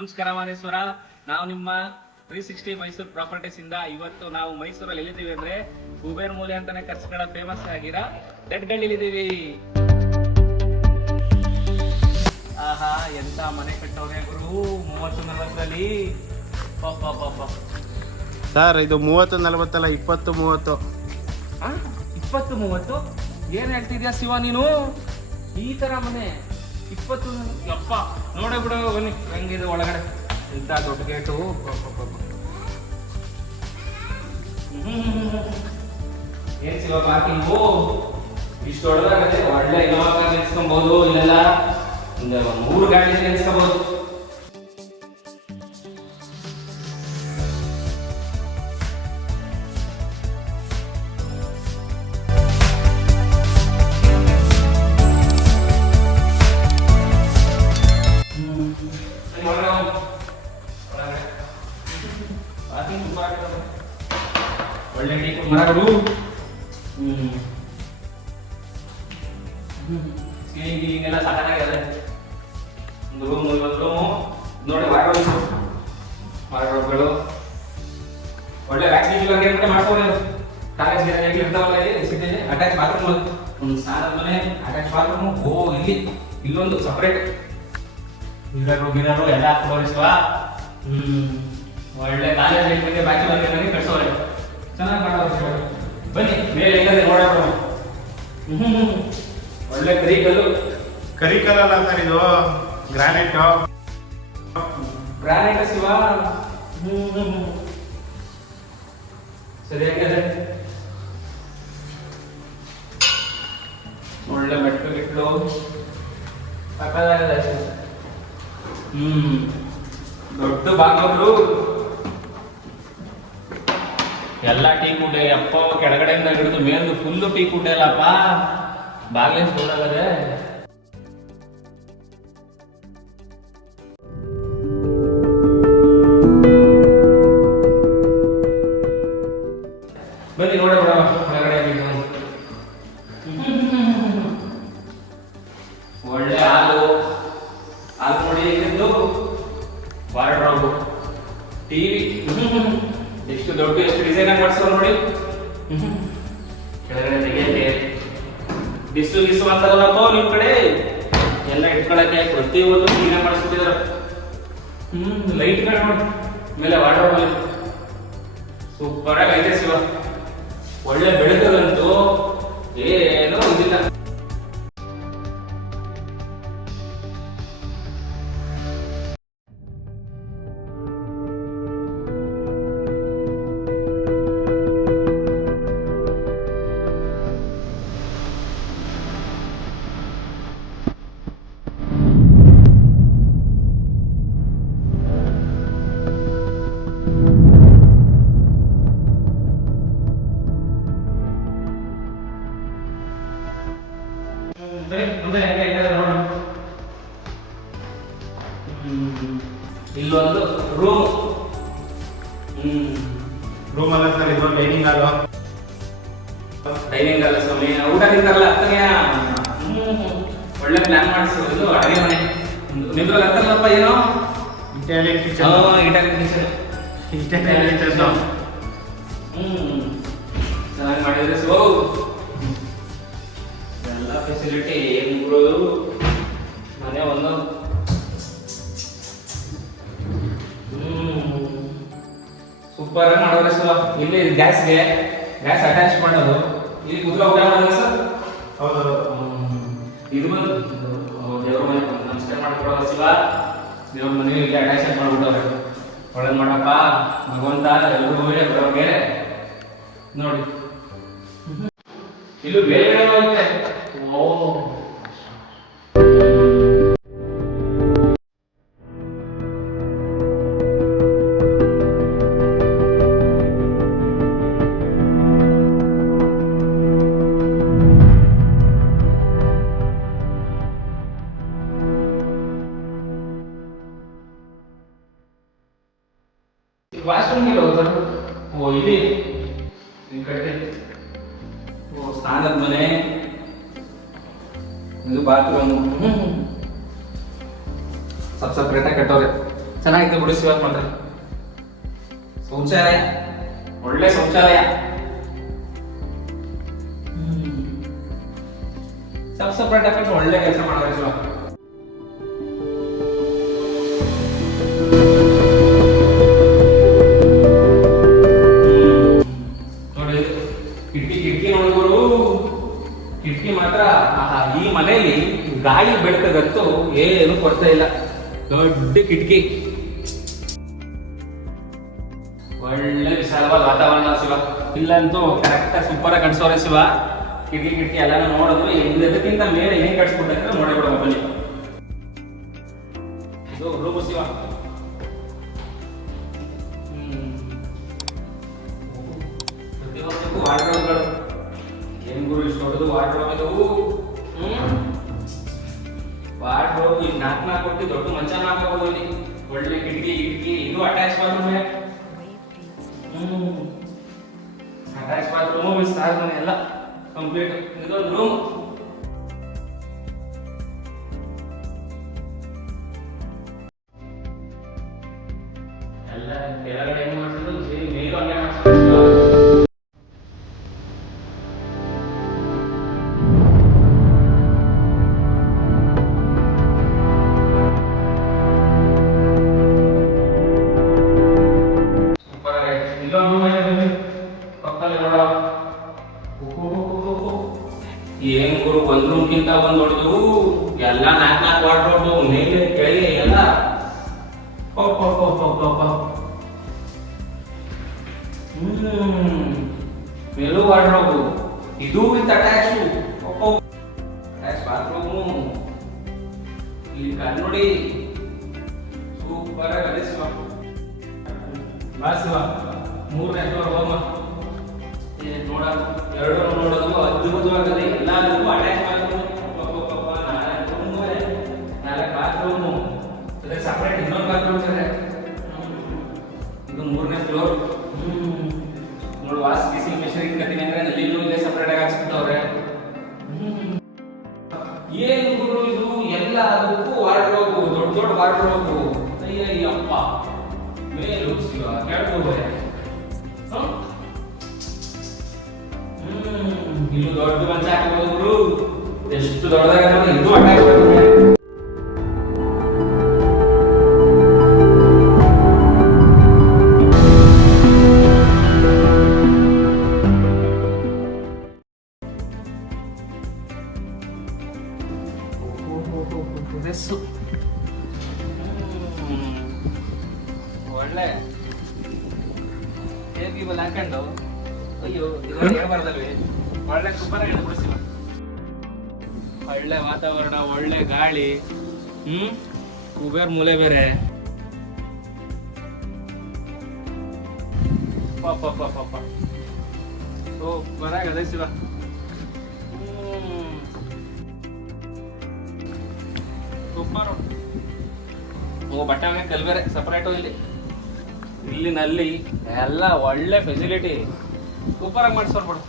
ನಮಸ್ಕಾರ ಮಾದೇಶ್ವರ. ನಾವು ನಿಮ್ಮ 360 ಮೈಸೂರು ಪ್ರಾಪರ್ಟೀಸ್ ಇಂದ ಇವತ್ತು ನಾವು ಮೈಸೂರಲ್ಲಿ ಎಲ್ಲಿದ್ದೀವಿ ಅಂದ್ರೆ ಕುಬೇರ್ ಮೂಲೆ ಅಂತಾನೆ ಕರ್ಸ್ಗಳ ಫೇಮಸ್ ಆಗಿರೋ ದಡ್ಗಳ್ಳಿಲಿದ್ದೀವಿ. ಆಹಾ, ಎಂತ ಮನೆ ಕಟ್ಟೋರೆ ಗುರು 30-40ರಲ್ಲಿ. ಸರ್ ಇದು 30-40 ಅಲ್ಲ, 20-30. 20-30 ಏನ್ ಹೇಳ್ತಿದ್ಯಾ ಶಿವ ನೀನು? ಈ ತರ ಮನೆ 20 ಅಪ್ಪ ನೋಡೇ ಬಿಡು ಬನ್ನಿ ಹೆಂಗಿದೆ ಒಳಗಡೆ. ಎಂತ ದೊಡ್ಡ ಗೇಟು. ಏನ್ ಶಿವ ಪಾರ್ಕಿಂಗು ಇಷ್ಟು ದೊಡ್ಡದಾಗತ್ತೆ. ಒಳ್ಳೆ ಇವಾಗ ನಿಲ್ಸ್ಕೊಬಹುದು, ಇಲ್ಲೆಲ್ಲ ಒಂದು 3 ಗಾಡಿ ನಿಲ್ಸ್ಕೋಬಹುದು. ಒಳ್ಳೆ ಮರಗಳು. ಎಲ್ಲ ಸಾಕಾಗಿದೆ. ಒಂದು ರೂಮ್, ಒಂದು ರೂಮು ನೋಡಿ. ಮರಗಳು ಒಳ್ಳೆ ವ್ಯಾಕ್ಸಿನೇಷನ್ ಮಾಡ್ಕೊಂಡು ಕಾಲೇಜ್ ಇರ್ತಾವಲ್ಲ, ಸಿಟಿಲಿ ಅಟ್ಯಾಚ್ ಬಾತ್ರೂಮ್, ಒಂದು ಸ್ನಾನದ ಮನೆ, ಅಟ್ಯಾಚ್ ಬಾತ್ರೂಮ್. ಇಲ್ಲಿ ಇಲ್ಲೊಂದು ಸಪರೇಟ್ ಗಿಡರು ಎಲ್ಲ ಹಾಕೋರಿಸುವ. ಒಳ್ಳೆ ಕಾಲೇಜ್ ಬಗ್ಗೆ ಬ್ಯಾಚುಲರ್ ಕಟ್ಸೋರೆ ಚೆನ್ನಾಗಿ ಮಾಡೋರು. ಬನ್ನಿ ಮೇಲೆ ಹೆಂಗದೆ ನೋಡೋಣ. ಒಳ್ಳೆ ಕರಿಕಲ್ಲ ಸರ್, ಇದು ಗ್ರಾನೈಟ್. ಗ್ರಾನೈಟ್ ಶಿವ. ಸರಿ, ಹೆಂಗದೆ ಒಳ್ಳೆ ಮೆಟ್ಲು ಸಾಕಾಗಿದೆ. ದೊಡ್ಡ ಬಾಗಿಲು ಎಲ್ಲ ಟೀ ಕುಡ್ಡೆ. ಅಪ್ಪ ಕೆಳಗಡೆಯಿಂದ ಹಿಡಿದು ಮೇಲ್ದು ಫುಲ್ಲು ಟೀ ಕುಡ್ಡೆ ಅಲ್ಲಪ್ಪ. ಬಾಗಿಲು ದೊಡ್ಡಾಗದೆ. ಬನ್ನಿ ನೋಡ ಕೆಳಗಡೆ ಒಳ್ಳೆ ಹಾಲು ನೋಡಿ. ಹೇಗಿದ್ದು ವಾರ್ಡ್ರೋಬ್, ಟಿವಿ ಎಷ್ಟು ದೊಡ್ಡ, ಎಷ್ಟು ಡಿಸೈನ್ ಆಗಿ ಮಾಡಿಸೋರು ನೋಡಿ. ಕೆಳಗಡೆ ತೆಗೆಯಕ್ಕೆ ಡಿಸ್ಸು ಅಂತಾರಲ್ಲಪ್ಪ ನಿಮ್ ಕಡೆ ಎಲ್ಲ ಇಟ್ಕೊಳಕ್ಕೆ ಪ್ರತಿಯೊಂದು ಕ್ಲೀನಾಗಿ ಮಾಡಿಸ್ಬಿಟ್ಟಿದಾರೆ. ಲೈಟ್ಗಳು ನೋಡಿ ಮೇಲೆ ವಾರ್ಡ್ರೋಬ್ ಅಲ್ಲಿ ಸೂಪರ್ ಆಗಿ ಐತೆ ಶಿವ. ಒಳ್ಳೆ ಬೆಳಕಲ್ಲಂತೂ ಏನೂ ಇದಿಲ್ಲ. ಇಲ್ಲೊಂದು ರೂಮ್ ಅಲ್ಲ ಸರ್, ಇದು ಡೈನಿಂಗ್ ಹಾಲ್. ಡೈನಿಂಗ್ ಹಾಲ್ ಸ್ವಾಮಿ. ಊಟ ತಿಂತಾರಲ್ಲ ಅತ್ತನೆಯ. ಒಳ್ಳೆ ಪ್ಲಾನ್ ಮಾಡಿಸು. ಇದು ಅಡುಗೆ ಮನೆ ನಿಮ್ದ್ರಲ್ಲಿ ಅಂತಾರಲ್ಲಪ್ಪ ಏನೋ ಇಟಾಲಿಯನ್ ಕಿಚನ್. ಚೆನ್ನಾಗಿ ಮಾಡಿದ್ರೆ ಸೊ ಎಲ್ಲ ಫೆಸಿಲಿಟಿ ಏನು ಮನೆ ಒಂದು. ಸೂಪರ್ ಆಗಿ ಮಾಡೋದ್ರೆ ಸರ್. ಇಲ್ಲಿ ಗ್ಯಾಸ್ ಅಟ್ಯಾಚ್ ಮಾಡೋದು. ಇಲ್ಲಿ ಕುದುರೆ ಊಟ ಮಾಡೋದು ಸರ್. ಹೌದು. ಇದು ಬಂದು ದೇವ್ರ ಮನೆ ನಮಸ್ಕಾರ ಮಾಡ್ಕೊಡೋದು ಶಿವ. ದೇವ್ರ ಮನೆ ಇಲ್ಲಿ ಅಟ್ಯಾಚ್ ಮಾಡ್ಬಿಟ್ಟವ್ರೆ. ಒಳ್ಳೇದು ಮಾಡಪ್ಪ ಭಗವಂತ ಎಲ್ಲರೂ ಬರೋರಿಗೆ ನೋಡಿ. ಇಲ್ಲೂ ಬೇರೆ ಬೇರೆ ಓ ವಾಶ್ರೂಮ್ ಇಲ್ಲ ಸರ್. ಓ ಇಲ್ಲಿ ಈ ಕಡೆ ಸ್ನಾನದ ಮನೆ, ಇದು ಬಾತ್ರೂಮ್. ಸಪ್ರೇಟಾಗಿ ಕಟ್ಟವ್ರೆ. ಚೆನ್ನಾಗಿದೆ ಬಿಡು ಶಿವ ಮಾತ್ರ. ಶೌಚಾಲಯ, ಒಳ್ಳೆ ಶೌಚಾಲಯ. ಸಪ್ರೇಟ್ ಹಾಕಿಟ್ಟು ಒಳ್ಳೆ ಕೆಲಸ ಮಾಡೋದು ಶಿವ. ನೋಡಿ ಕಿಟಕಿ ನೋಡಿದ್ರು, ಕಿಟಕಿ ಮಾತ್ರ ಈ ಮನೆಯಲ್ಲಿ ಗಾಳಿ ಬೆಳಕಗಂತೂ ಏನು ಕೊಡ್ತಾ ಇಲ್ಲ. ದೊಡ್ಡ ಕಿಟಕಿ, ಒಳ್ಳೆ ವಿಶಾಲವಾದ ವಾತಾವರಣ ಶಿವ. ಇಲ್ಲಂತೂ ಕರೆಕ್ಟ್ ಸೂಪರ್ ಆಗಿ ಕಟ್ಸೋರೆ ಶಿವ. ಕಿಟಕಿ ಎಲ್ಲಾನು ನೋಡಿದ್ರು ಎಲ್ಲದಕ್ಕಿಂತ ಮೇಲೆ ಏನ್ ಕಟ್ಸ್ಬಿಟ್ಟಂದ್ರೆ ನೋಡಿಬಿಡೋ ಬನ್ನಿ. ಇದು ರೂಮ್ ಶಿವ. ಪ್ರತಿಯೊಂದಕ್ಕೂ ವಾರ್ಡ್ರೋಬ್ಗಳು. ಏನ್ ಗುರು ಇಷ್ಟು ದೊಡ್ಡದು ವಾರ್ಡ್ರೋಬ್ ಇದು. ವಾರ್ಡ್ರೋಬ್ ಇಲ್ಲಿ 4 ಕೊಟ್ಟು ದೊಡ್ಡ ಮಂಚ ಹಾಕಬಹುದು ಇಲ್ಲಿ. ಒಳ್ಳೆ ಕಿಟಕಿ ಇದು ಅಟ್ಯಾಚ್ ಬಾತ್ರೂಮ್. ಅಟ್ಯಾಚ್ ಬಾತ್ರೂಮ್ ಸಾಧನೆ ಎಲ್ಲ ಕಂಪ್ಲೀಟ್. ಇದೊಂದು ರೂಮ್. ಎಲ್ಲ ಕೆಳಗಡೆ ಹೆಂಗ್ ಮಾಡಿಸಿದ್ರು ಸೇಮ್ ಮೇಲೂ ಹಂಗೆ ಮಾಡಿಸಿದ್ರು. ಏನ್ ಗುರು, ಒಂದ್ ರೂಮ್ಗಿಂತ ಒಂದ್ ದೊಡ್ಡದು. ಎಲ್ಲ 4 ವಾರ್ಡ್ರೋಬ್, ಮೇಲೆ ಕೆಳಗೆ ಎಲ್ಲ. ಮೇಲೂ ವಾರ್ಡ್ರೋಬ್, ಇದು ವಿತ್ ಅಟ್ಯಾಚ್ ಬಾತ್ರೂಮ್. ಇಲ್ಲಿ ನೋಡಿ ಸೂಪರ್ ಆಗಿದೆ ಶಿವ. ಬಾ ಶಿವ, 3ನೇ ಫ್ಲೋರ್ ಹೋಮ. ನೋಡ ಎರಡು ನೋಡೋದು ಅದ್ಭುತವಾಗಿದೆ. ಎಲ್ಲದಕ್ಕೂ ಅಟ್ಯಾಚ್ ಬಾತ್ರೂಮ್. 4 ಬಾತ್ರೂಮ್, ಅದಕ್ಕೆ ಸಪರೇಟ್ ಇನ್ನೊಂದು ಬಾತ್ರೂಮ್ ಇದೆ. ಇದು 3ನೇ ಫ್ಲೋರ್. ನೋಡು, ವಾಶ್ ಬೇಸಿನ್ ಮೆಷಿನ್ ಇಟ್ಕೊತೀನಿ ಅಂದ್ರೆ ಅಲ್ಲಿನೂ ಇದೆ, ಸಪರೇಟ್ ಆಗಿ ಹಾಕ್ಸ್ಬಿಟ್ಟವ್ರೆ. ಏನು ಗುರು ಇದು, ಎಲ್ಲ ಅದಕ್ಕೂ ವಾರ್ಡ್ರೋಬ್, ದೊಡ್ಡ ವಾರ್ಡ್ರೋಬ್. ಅಯ್ಯಪ್ಪ, ಮೇಲು ಶಿವ ಕೇಳ್ಕೋಬೋದೆ. ಇನ್ನು ದೊಡ್ಡ ಮಂಚ ಹಾಕಬಹುದು. ಎಷ್ಟು ದೊಡ್ಡದಾಗ ಇದು ಅಟ್ಯಾಚ್ ಬಾತ್ರೂಮ್. ಒಳ್ಳೆ ಹೇಗಿಬಲ್ ಹಾಕೊಂಡು, ಅಯ್ಯೋ ಇದೆಲ್ಲ ಹೇಳ್ಬಾರ್ದಲ್ವೇ. ಒಳ್ಳೆ ಸೂಪರ್ ಆಗಿ ಬಿಡಿಸಿಲ್ಲ. ಒಳ್ಳೆ ವಾತಾವರಣ, ಒಳ್ಳೆ ಗಾಳಿ. ಕುಬೇರ್ ಮೂಲೆ ಬೇರೆ. ಪಾಪ ಸೂಪರ್ ಆಗದೆ ಶಿವ. ಸೂಪರ್. ಬಟ್ಟೆ ಹಾಕಿ ಕಲ್ ಬೇರೆ ಸಪರೇಟು. ಇಲ್ಲಿನಲ್ಲಿ ಎಲ್ಲ ಒಳ್ಳೆ ಫೆಸಿಲಿಟಿ ಸೂಪರ್ ಆಗಿ ಮಾಡಿಸ್ಕೊಡ್ಬಿಡು.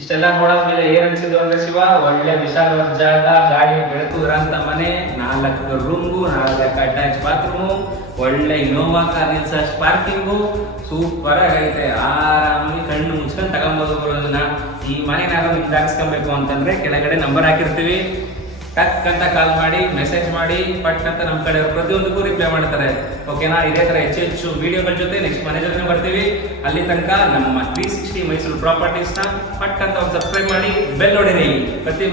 ಇಷ್ಟೆಲ್ಲ ನೋಡಾದ್ಮೇಲೆ ಏನ್ ಅನ್ಸಿದ್ರು ಅಂದ್ರೆ ಶಿವ, ಒಳ್ಳೆ ವಿಶಾಲವಾದ ಜಾಗ, ಗಾಳಿ ಬೆಳಕು ಇರೋಂಥ ಮನೆ, 4 ರೂಮು, 4 ಅಟ್ಯಾಚ್ ಬಾತ್ರೂಮು, ಒಳ್ಳೆ ಇನೋವಾ ಕಾರ್ ನಿಲ್ಸಷ್ಟು ಪಾರ್ಕಿಂಗು, ಸೂಪರ್ ಆಗೈತೆ. ಆರಾಮಾಗಿ ಕಣ್ಣು ಮುಚ್ಕೊಂಡು ತಗೊಂಬೋದು ಬರೋದನ್ನ. ಈ ಮನೆನಾದ್ರು ನಿಮ್ಗೆ ಹಾಕ್ಸ್ಕೊಬೇಕು ಅಂತಂದ್ರೆ ಕೆಳಗಡೆ ನಂಬರ್ ಹಾಕಿರ್ತೀವಿ. ಟಕ್ ಅಂತ ಕಾಲ್ ಮಾಡಿ, ಮೆಸೇಜ್ ಮಾಡಿ, ಪಟ್ ಅಂತ ನಮ್ಮ ಕಡೆ ಪ್ರತಿಯೊಂದಕ್ಕೂ ರಿಪ್ಲೈ ಮಾಡ್ತಾರೆ. ಓಕೆನಾ? ಇದೇ ಥರ ಹೆಚ್ಚು ವಿಡಿಯೋಗಳ ಜೊತೆ ನೆಕ್ಸ್ಟ್ ಮನೆ ಜೊತೆ ಬರ್ತೀವಿ. ಅಲ್ಲಿ ತನಕ ನಮ್ಮ 360 ಮೈಸೂರು ಪ್ರಾಪರ್ಟೀಸ್ನ ಪಟ್ ಅಂತ ಒಂದು ಸಬ್ಸ್ಕ್ರೈಬ್ ಮಾಡಿ, ಬೆಲ್ ಹೊಡಿರಿ ಪ್ರತಿ